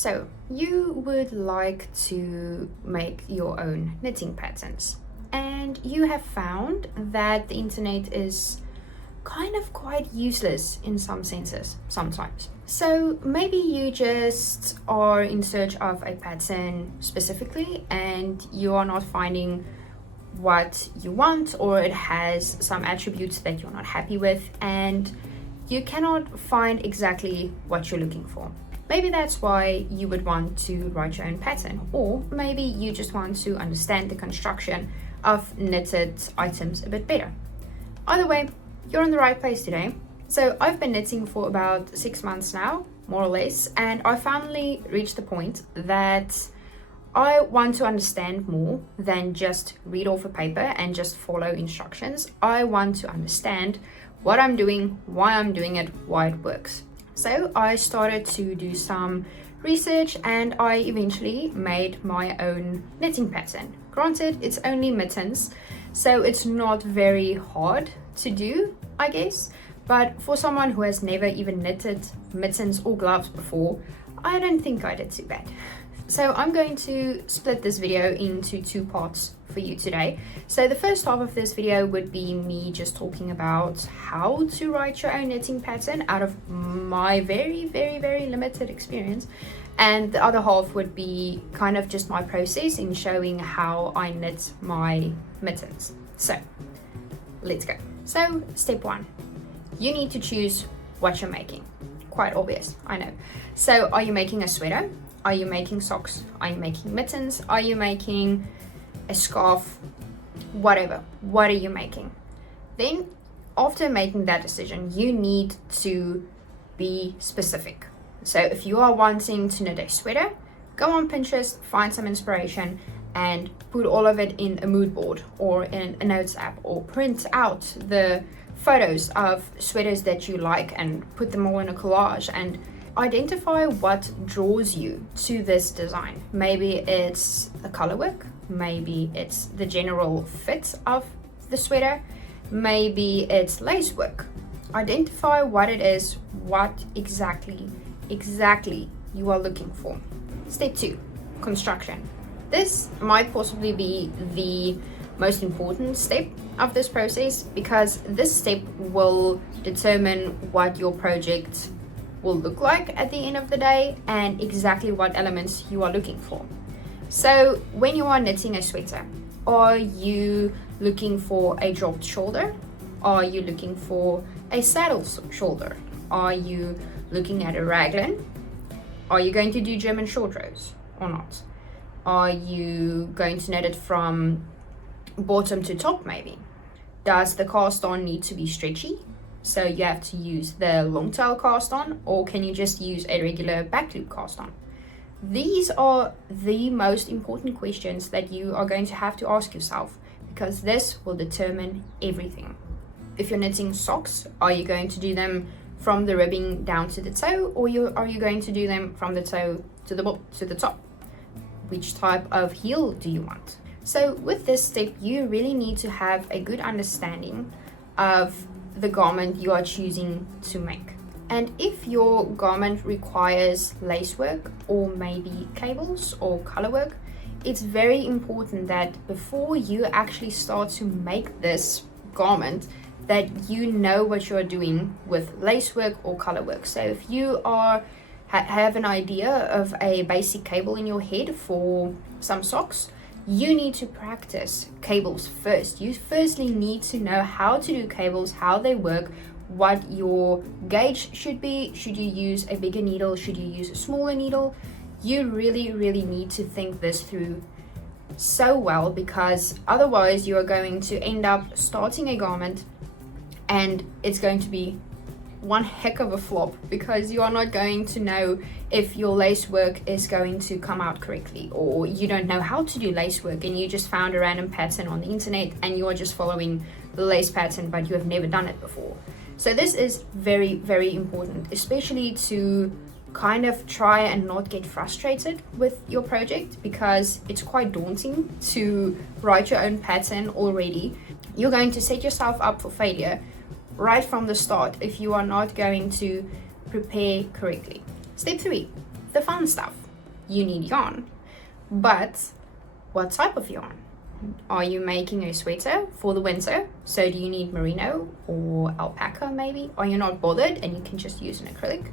So you would like to make your own knitting patterns, and you have found that the internet is kind of quite useless in some senses sometimes. So maybe you just are in search of a pattern specifically and you are not finding what you want, or it has some attributes that you're not happy with and you cannot find exactly what you're looking for. Maybe that's why you would want to write your own pattern, or maybe you just want to understand the construction of knitted items a bit better. Either way, you're in the right place today. So I've been knitting for about 6 months now, more or less, and I finally reached the point that I want to understand more than just read off a paper and just follow instructions. I want to understand what I'm doing, why I'm doing it, why it works. So I started to do some research and I eventually made my own knitting pattern. Granted, it's only mittens, so it's not very hard to do, I guess, but for someone who has never even knitted mittens or gloves before, I don't think I did too bad. So I'm going to split this video into 2 parts for you today. So the first half of this video would be me just talking about how to write your own knitting pattern out of my very limited experience, and the other half would be kind of just my process in showing how I knit my mittens. So let's go. So step 1, you need to choose what you're making. Quite obvious, I know. So are you making a sweater? Are you making socks? Are you making mittens? Are you making a scarf? Whatever. What are you making? Then after making that decision, you need to be specific. So if you are wanting to knit a sweater, go on Pinterest, find some inspiration and put all of it in a mood board or in a notes app, or print out the photos of sweaters that you like and put them all in a collage and identify what draws you to this design. Maybe it's the color work, maybe it's the general fit of the sweater, maybe it's lace work. Identify what it is, what exactly you are looking for. Step 2, construction. This might possibly be the most important step of this process, because this step will determine what your project will look like at the end of the day and exactly what elements you are looking for. So when you are knitting a sweater, are you looking for a dropped shoulder? Are you looking for a saddle shoulder? Are you looking at a raglan? Are you going to do German short rows or not? Are you going to knit it from bottom to top maybe? Does the cast on need to be stretchy? So you have to use the long tail cast on, or can you just use a regular back loop cast on? These are the most important questions that you are going to have to ask yourself, because this will determine everything. If you're knitting socks, are you going to do them from the ribbing down to the toe, or are you going to do them from the toe to the top? Which type of heel do you want? So with this step, you really need to have a good understanding of the garment you are choosing to make. And if your garment requires lace work or maybe cables or color work, it's very important that before you actually start to make this garment, that you know what you're doing with lace work or color work. So if you have an idea of a basic cable in your head for some socks, you need to practice cables first. You firstly need to know how to do cables, how they work, what your gauge should be. Should you use a bigger needle? Should you use a smaller needle? You really need to think this through so well, because otherwise you are going to end up starting a garment and it's going to be one heck of a flop, because you are not going to know if your lace work is going to come out correctly, or you don't know how to do lace work and you just found a random pattern on the internet and you are just following the lace pattern but you have never done it before. So this is very important, especially to kind of try and not get frustrated with your project, because it's quite daunting to write your own pattern already. You're going to set yourself up for failure right from the start if you are not going to prepare correctly. Step 3, the fun stuff. you need yarn. But what type of yarn? Are you making a sweater for the winter? So do you need merino or alpaca maybe? Are you not bothered and you can just use an acrylic?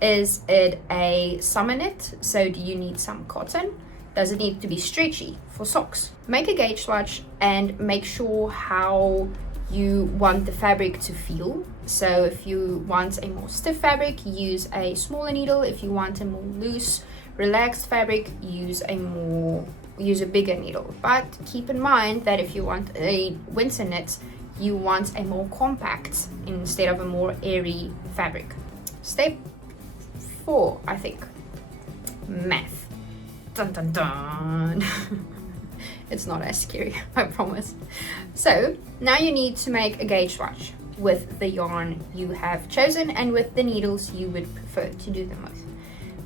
Is it a summer knit? So do you need some cotton? Does it need to be stretchy for socks? Make a gauge swatch and make sure how you want the fabric to feel. So if you want a more stiff fabric, use a smaller needle. If you want a more loose, relaxed fabric, use a bigger needle. But keep in mind that if you want a winter knit, you want a more compact instead of a more airy fabric. Step 4, I think. Math. Dun dun dun. It's not as scary, I promise. So now you need to make a gauge swatch with the yarn you have chosen and with the needles you would prefer to do them with.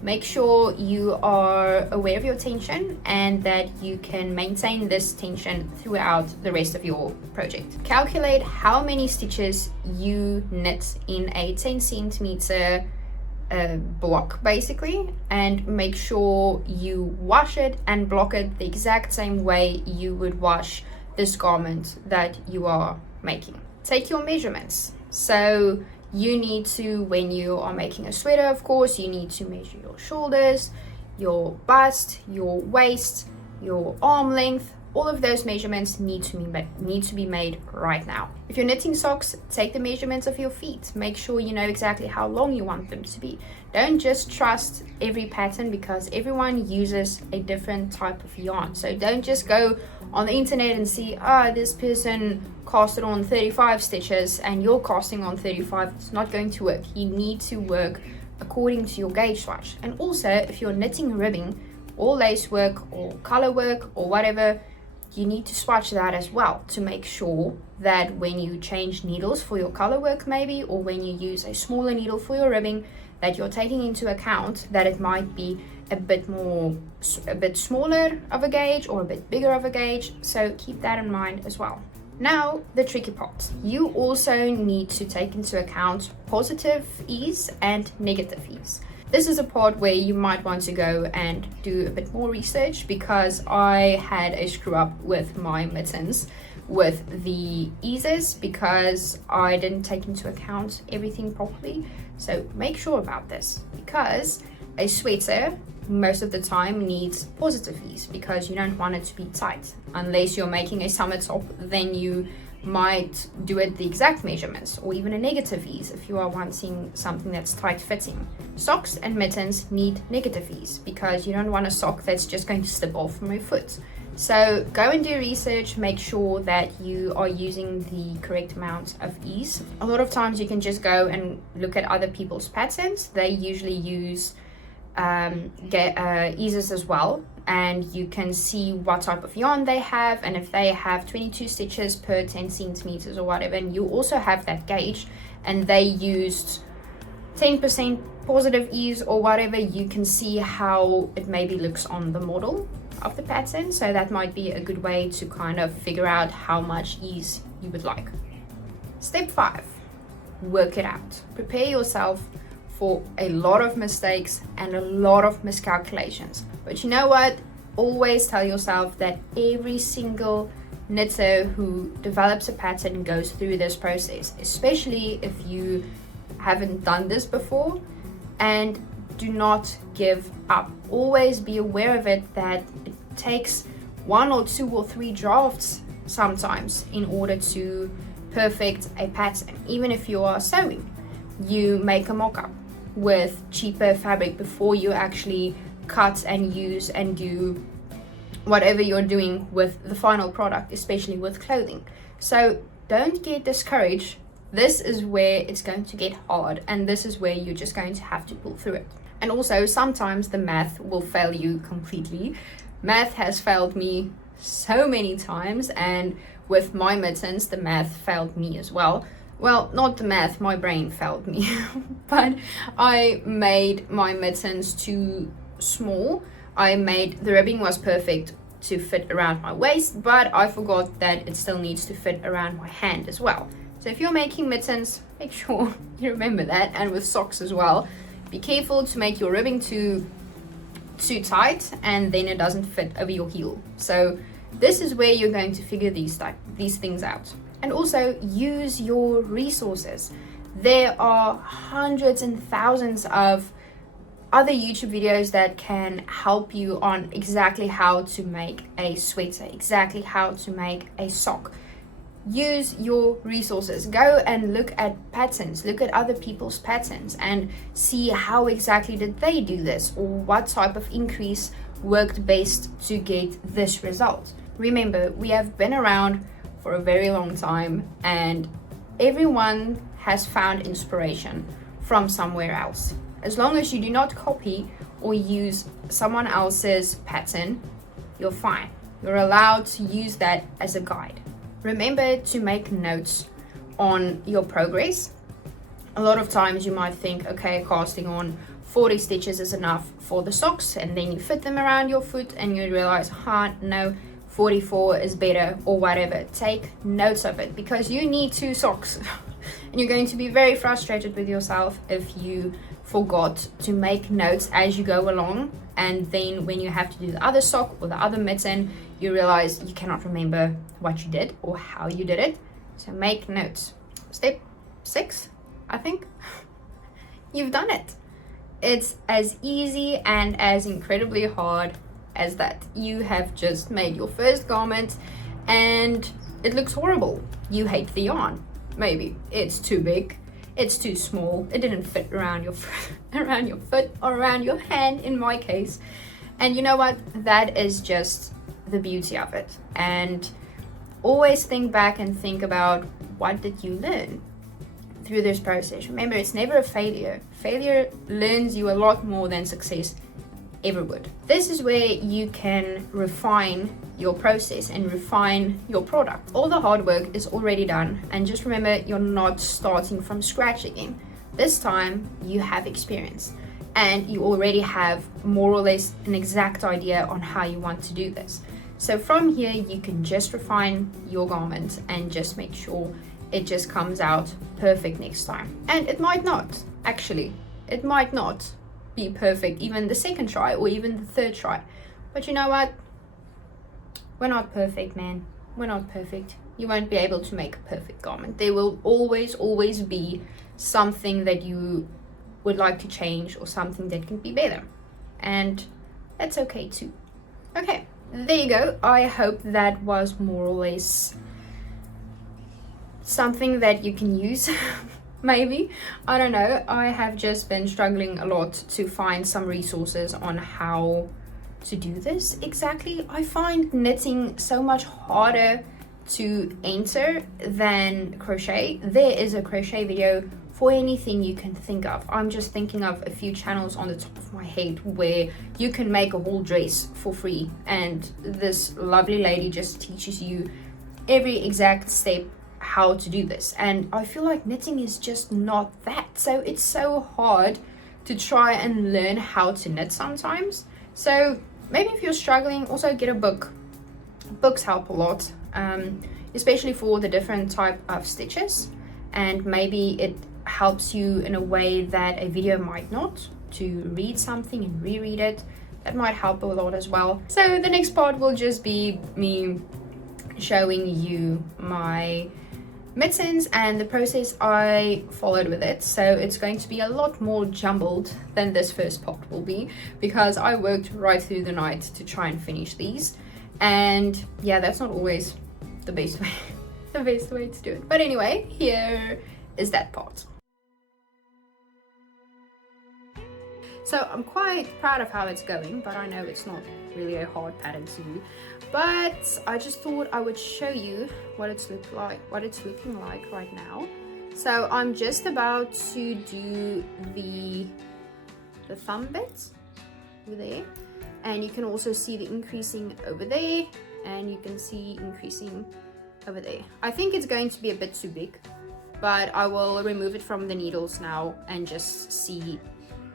Make sure you are aware of your tension and that you can maintain this tension throughout the rest of your project. Calculate how many stitches you knit in a 10 centimeter block basically, and make sure you wash it and block it the exact same way you would wash this garment that you are making. Take your measurements. So you need to, when you are making a sweater, of course, you need to measure your shoulders, your bust, your waist, your arm length. All of those measurements need to be made right now. If you're knitting socks, take the measurements of your feet. Make sure you know exactly how long you want them to be. Don't just trust every pattern because everyone uses a different type of yarn. So don't just go on the internet and see, this person casted on 35 stitches and you're casting on 35. It's not going to work. You need to work according to your gauge swatch. And also, if you're knitting ribbing or lace work or color work or whatever, you need to swatch that as well to make sure that when you change needles for your color work maybe, or when you use a smaller needle for your ribbing, that you're taking into account that it might be a bit smaller of a gauge or a bit bigger of a gauge. So keep that in mind as well. Now, the tricky part. You also need to take into account positive ease and negative ease. This is a part where you might want to go and do a bit more research, because I had a screw up with my mittens with the eases because I didn't take into account everything properly. So make sure about this, because a sweater most of the time needs positive ease because you don't want it to be tight. Unless you're making a summer top, then you might do it the exact measurements, or even a negative ease if you are wanting something that's tight fitting. Socks and mittens need negative ease because you don't want a sock that's just going to slip off from your foot. So go and do research, make sure that you are using the correct amount of ease. A lot of times you can just go and look at other people's patterns. They usually use eases as well, and you can see what type of yarn they have, and if they have 22 stitches per 10 centimeters or whatever, and you also have that gauge and they used 10% positive ease or whatever, you can see how it maybe looks on the model of the pattern. So that might be a good way to kind of figure out how much ease you would like. Step 5, work it out. Prepare yourself for a lot of mistakes and a lot of miscalculations. But you know what? Always tell yourself that every single knitter who develops a pattern goes through this process, especially if you haven't done this before. And do not give up. Always be aware of it, that it takes 1 or 2 or 3 drafts sometimes in order to perfect a pattern. Even if you are sewing, you make a mock-up with cheaper fabric before you actually cut and use and do whatever you're doing with the final product, especially with clothing. So don't get discouraged. This is where it's going to get hard, and this is where you're just going to have to pull through it. And also sometimes the math will fail you completely. Math has failed me so many times, and with my mittens the math failed me as well. Well, not the math, my brain failed me. But I made my mittens too small. The ribbing was perfect to fit around my waist, but I forgot that it still needs to fit around my hand as well. So if you're making mittens, make sure you remember that. And with socks as well, be careful to make your ribbing too too tight and then it doesn't fit over your heel. So this is where you're going to figure these things out. And also use your resources. There are hundreds and thousands of other YouTube videos that can help you on exactly how to make a sweater, exactly how to make a sock. Use your resources. Go and look at patterns, look at other people's patterns and see how exactly did they do this, or what type of increase worked best to get this result. Remember, we have been around for a very long time and everyone has found inspiration from somewhere else. As long as you do not copy or use someone else's pattern, you're fine. You're allowed to use that as a guide. Remember to make notes on your progress. A lot of times you might think, okay, casting on 40 stitches is enough for the socks, and then you fit them around your foot and you realize, no, 44 is better, or whatever. Take notes of it, because you need 2 socks and you're going to be very frustrated with yourself if you forgot to make notes as you go along, and then when you have to do the other sock or the other mitten, you realize you cannot remember what you did or how you did it. So make notes. Step 6, I think. You've done it. It's as easy and as incredibly hard as that. You have just made your first garment and it looks horrible. You hate the yarn. Maybe it's too big, it's too small, it didn't fit around your around your foot or around your hand in my case. And you know what? That is just the beauty of it. And always think back and think about, what did you learn through this process? Remember, it's never a failure. Failure learns you a lot more than success ever would. This is where you can refine your process and refine your product. All the hard work is already done, and just remember, you're not starting from scratch again. This time you have experience and you already have more or less an exact idea on how you want to do this. So from here you can just refine your garment and just make sure it just comes out perfect next time. And it might not, actually, it might not be perfect even the second try or even the third try. But you know what? We're not perfect, man. We're not perfect. You won't be able to make a perfect garment. There will always be something that you would like to change or something that can be better. And that's okay too. Okay, there you go. I hope that was more or less something that you can use. Maybe, I don't know. I have just been struggling a lot to find some resources on how to do this exactly. I find knitting so much harder to enter than crochet. There is a crochet video for anything you can think of. I'm just thinking of a few channels on the top of my head where you can make a whole dress for free, and this lovely lady just teaches you every exact step how to do this. And I feel like knitting is just not that, so it's so hard to try and learn how to knit sometimes. So maybe if you're struggling, also get a book. Books help a lot, especially for the different type of stitches, and maybe it helps you in a way that a video might not, to read something and reread it. That might help a lot as well. So the next part will just be me showing you my mittens and the process I followed with it. So it's going to be a lot more jumbled than this first part will be, because I worked right through the night to try and finish these, and yeah, that's not always the best way the best way to do it. But anyway, here is that part. So I'm quite proud of how it's going, but I know it's not really a hard pattern to do. But I just thought I would show you what it's looking like right now. So I'm just about to do the thumb bit over there, and you can also see the increasing over there, and you can see increasing over there. I think it's going to be a bit too big, but I will remove it from the needles now and just see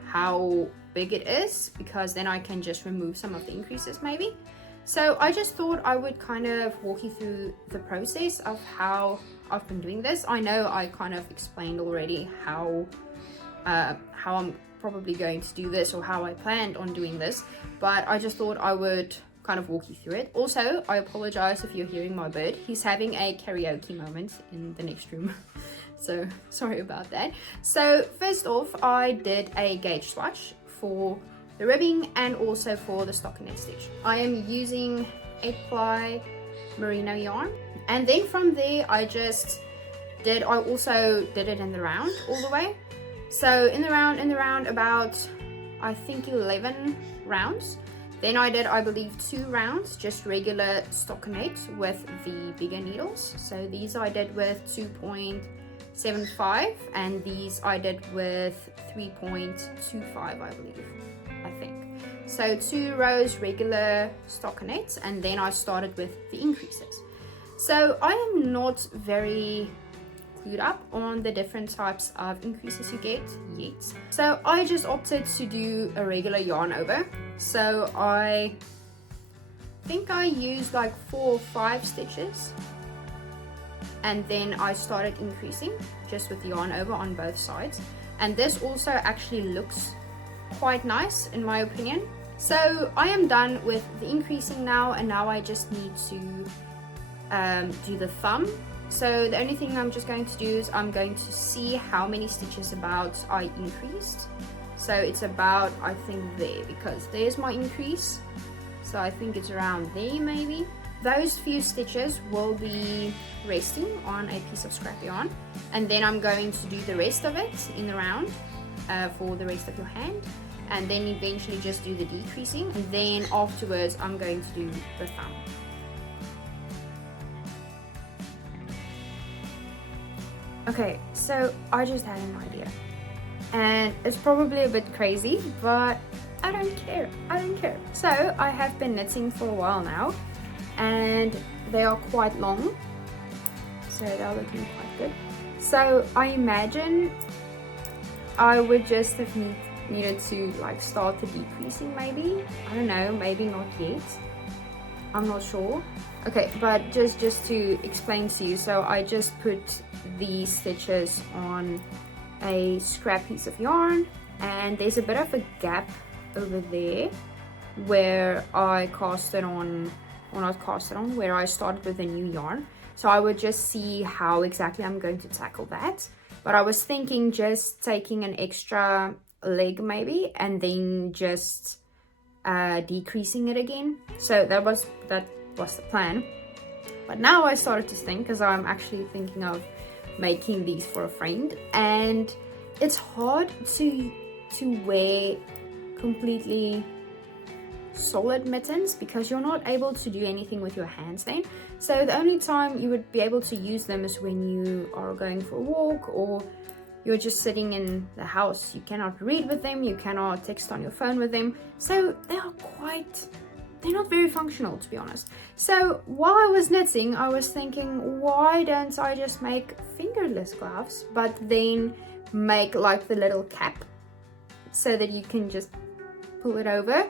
how big it is, because then I can just remove some of the increases maybe. So I just thought I would kind of walk you through the process of how I've been doing this. I know I kind of explained already how I'm probably going to do this or how I planned on doing this, but I just thought I would kind of walk you through it. Also, I apologize if you're hearing my bird. He's having a karaoke moment in the next room. So sorry about that. So first off, I did a gauge swatch for the ribbing and also for the stockinette stitch. I am using 8-ply merino yarn, and then from there I also did it in the round all the way. So in the round about, I think 11 rounds. Then I did, I believe, 2 rounds, just regular stockinette with the bigger needles. So these I did with 2.75 and these I did with 3.25, I believe, I think. So 2 rows regular stockinettes, and then I started with the increases. So I am not very clued up on the different types of increases you get yet. So I just opted to do a regular yarn over. So I think I used like 4 or 5 stitches, and then I started increasing just with yarn over on both sides. And this also actually looks quite nice in my opinion. So I am done with the increasing now, and now I just need to do the thumb. So the only thing I'm just going to do is I'm going to see how many stitches about I increased. So it's about, I think there, because there's my increase. So I think it's around there maybe. Those few stitches will be resting on a piece of scrap yarn, and then I'm going to do the rest of it in the round for the rest of your hand, and then eventually just do the decreasing, and then afterwards I'm going to do the thumb. Okay, so I just had an idea, and it's probably a bit crazy, but I don't care. So I have been knitting for a while now, and they are quite long, so they're looking quite good. So I imagine I would just have needed to like start the decreasing maybe. I don't know, maybe not yet. I'm not sure. Okay, but just to explain to you, so I just put these stitches on a scrap piece of yarn, and there's a bit of a gap over there where I cast it on, or not cast it on, where I started with a new yarn. So I would just see how exactly I'm going to tackle that. But I was thinking just taking an extra leg maybe, and then just decreasing it again. So that was the plan. But now I started to think, because I'm actually thinking of making these for a friend, and it's hard to wear completely solid mittens because you're not able to do anything with your hands then. So the only time you would be able to use them is when you are going for a walk or you're just sitting in the house. You cannot read with them, you cannot text on your phone with them, so they're not very functional, to be honest. So while I was knitting, I was thinking, why don't I just make fingerless gloves, but then make like the little cap so that you can just pull it over.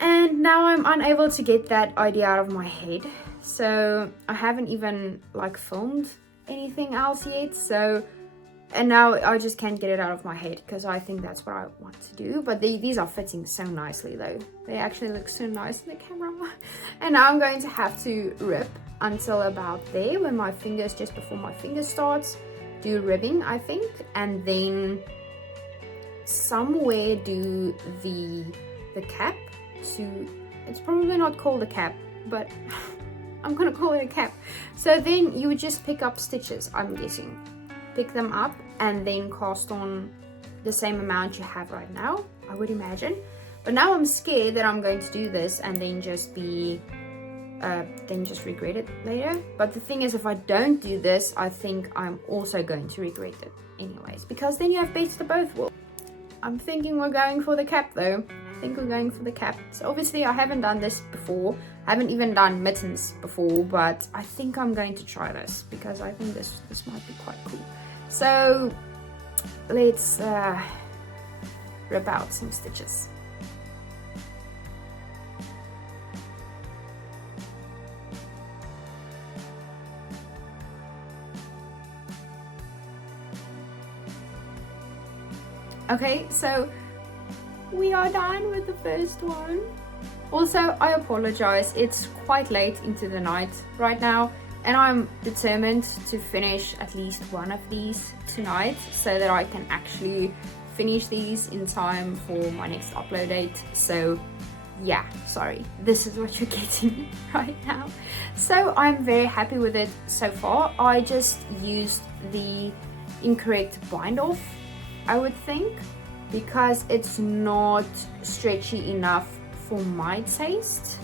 And now I'm unable to get that idea out of my head, so I haven't even like filmed anything else yet. So, and now I just can't get it out of my head because I think that's what I want to do. But these are fitting so nicely though. They actually look so nice in the camera. And now I'm going to have to rip until about there, when my fingers, just before my finger starts, do ribbing I think, and then somewhere do the cap to, it's probably not called a cap, but I'm gonna call it a cap. So then you would just pick up stitches, I'm guessing. Pick them up and then cast on the same amount you have right now, I would imagine. But now I'm scared that I'm going to do this and then just regret it later. But the thing is, if I don't do this, I think I'm also going to regret it anyways, because then you have best of both worlds. I'm thinking we're going for the cap though. I think we're going for the cap. So obviously I haven't done this before. I haven't even done mittens before, but I think I'm going to try this because I think this might be quite cool. So let's rip out some stitches. Okay, so we are done with the first one. Also, I apologize, it's quite late into the night right now, and I'm determined to finish at least one of these tonight so that I can actually finish these in time for my next upload date. So yeah, sorry, this is what you're getting right now. So I'm very happy with it so far. I just used the incorrect bind off, I would think, because it's not stretchy enough for my taste.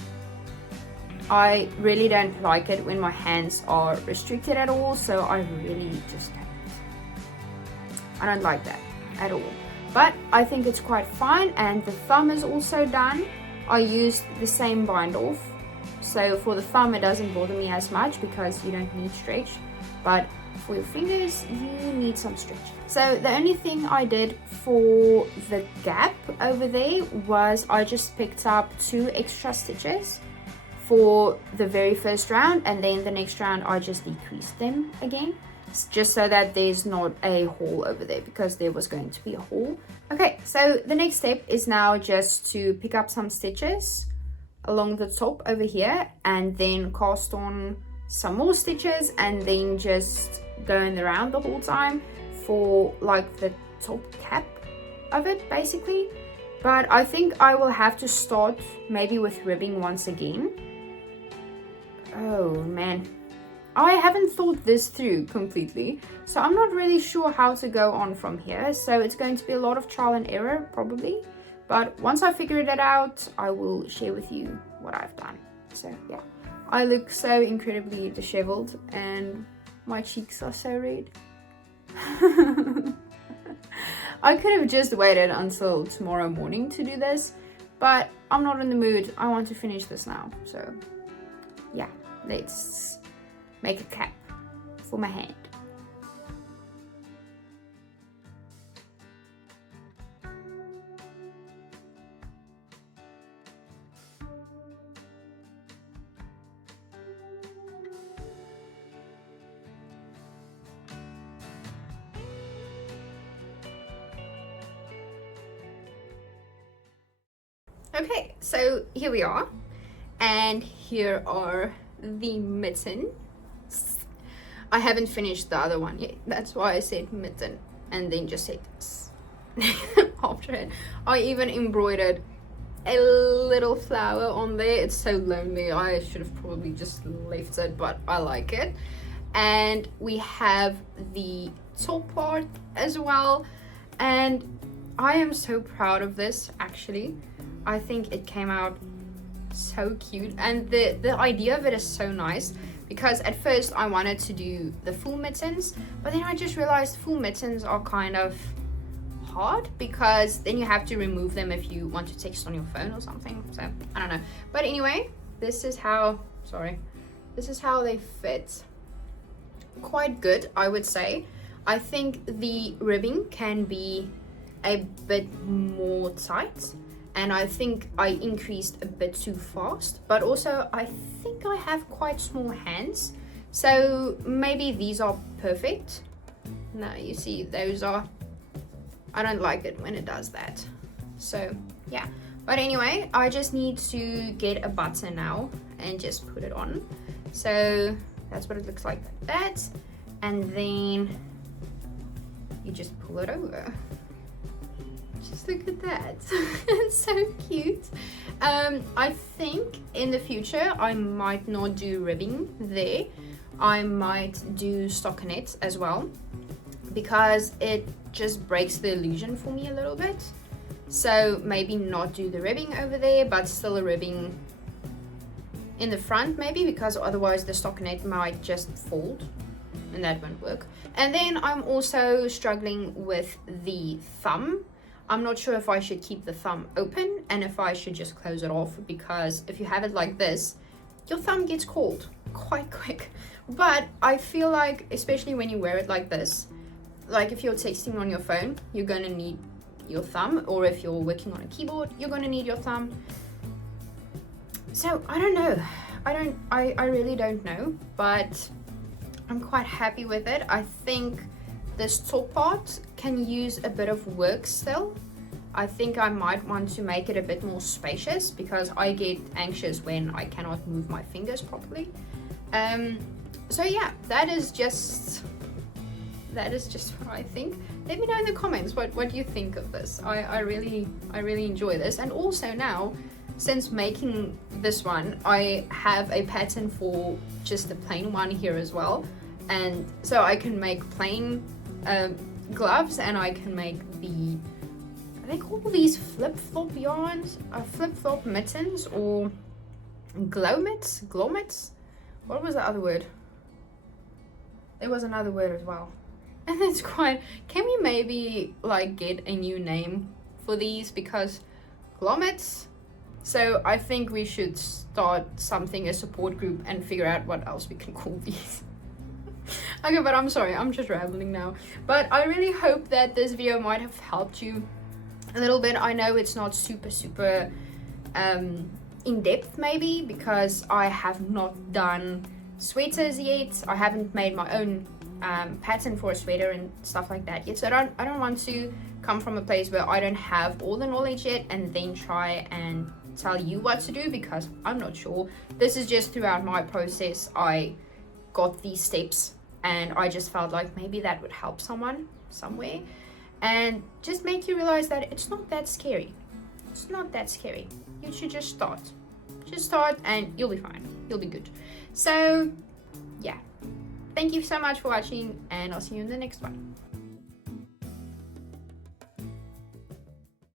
I really don't like it when my hands are restricted at all, so I really just don't like that at all. But I think it's quite fine, and the thumb is also done. I used the same bind off, so for the thumb it doesn't bother me as much because you don't need stretch, but for your fingers you need some stretch. So the only thing I did for the gap over there was I just picked up 2 extra stitches for the very first round, and then the next round I just decreased them again, just so that there's not a hole over there, because there was going to be a hole. Okay, so the next step is now just to pick up some stitches along the top over here, and then cast on some more stitches, and then just going around the whole time for like the top cap of it basically. But I think I will have to start maybe with ribbing once again. Oh man, I haven't thought this through completely, so I'm not really sure how to go on from here. So it's going to be a lot of trial and error probably, but once I figure it out I will share with you what I've done. So yeah, I look so incredibly disheveled and my cheeks are so red. I could have just waited until tomorrow morning to do this, but I'm not in the mood. I want to finish this now. So yeah, let's make a cap for my hand. Okay, so here we are, and here are the mittens. I haven't finished the other one yet, that's why I said mitten and then just said after it. I even embroidered a little flower on there. It's so lonely, I should have probably just left it, but I like it. And we have the top part as well, and I am so proud of this actually. I think it came out so cute, and the idea of it is so nice, because at first I wanted to do the full mittens, but then I just realized full mittens are kind of hard, because then you have to remove them if you want to text on your phone or something. So I don't know, but anyway, this is how they fit. Quite good, I would say. I think the ribbing can be a bit more tight, and I think I increased a bit too fast, but also I think I have quite small hands, so maybe these are perfect. No, you see, those are, I don't like it when it does that. So yeah, but anyway, I just need to get a button now and just put it on. So that's what it looks like that, and then you just pull it over. Just look at that. It's so cute. I think in the future I might not do ribbing there. I might do stockinette as well, because it just breaks the illusion for me a little bit. So maybe not do the ribbing over there, but still a ribbing in the front maybe, because otherwise the stockinette might just fold and that won't work. And then I'm also struggling with the thumb. I'm not sure if I should keep the thumb open and if I should just close it off, because if you have it like this, your thumb gets cold quite quick. But I feel like, especially when you wear it like this, like if you're texting on your phone, you're gonna need your thumb, or if you're working on a keyboard, you're gonna need your thumb. So I don't know. I really don't know, but I'm quite happy with it. I think this top part can use a bit of work still. I think I might want to make it a bit more spacious because I get anxious when I cannot move my fingers properly. So yeah, that is just what I think. Let me know in the comments what you think of this. I really enjoy this. And also now, since making this one, I have a pattern for just the plain one here as well. And so I can make plain gloves, and I can make the, they call these flip-flop yarns, flip-flop mittens, or glommets. What was the other word? There was another word as well. And it's quite, can we maybe like get a new name for these, because glommets. So I think we should start something, a support group, and figure out what else we can call these. Okay, but I'm sorry, I'm just rambling now. But I really hope that this video might have helped you a little bit. I know it's not super in depth maybe, because I have not done sweaters yet. I haven't made my own pattern for a sweater and stuff like that yet. So I don't want to come from a place where I don't have all the knowledge yet and then try and tell you what to do, because I'm not sure. This is just throughout my process. I got these steps and I just felt like maybe that would help someone somewhere, and just make you realize that it's not that scary. It's not that scary. You should just start. Just start and you'll be fine. You'll be good. So yeah, thank you so much for watching, and I'll see you in the next one.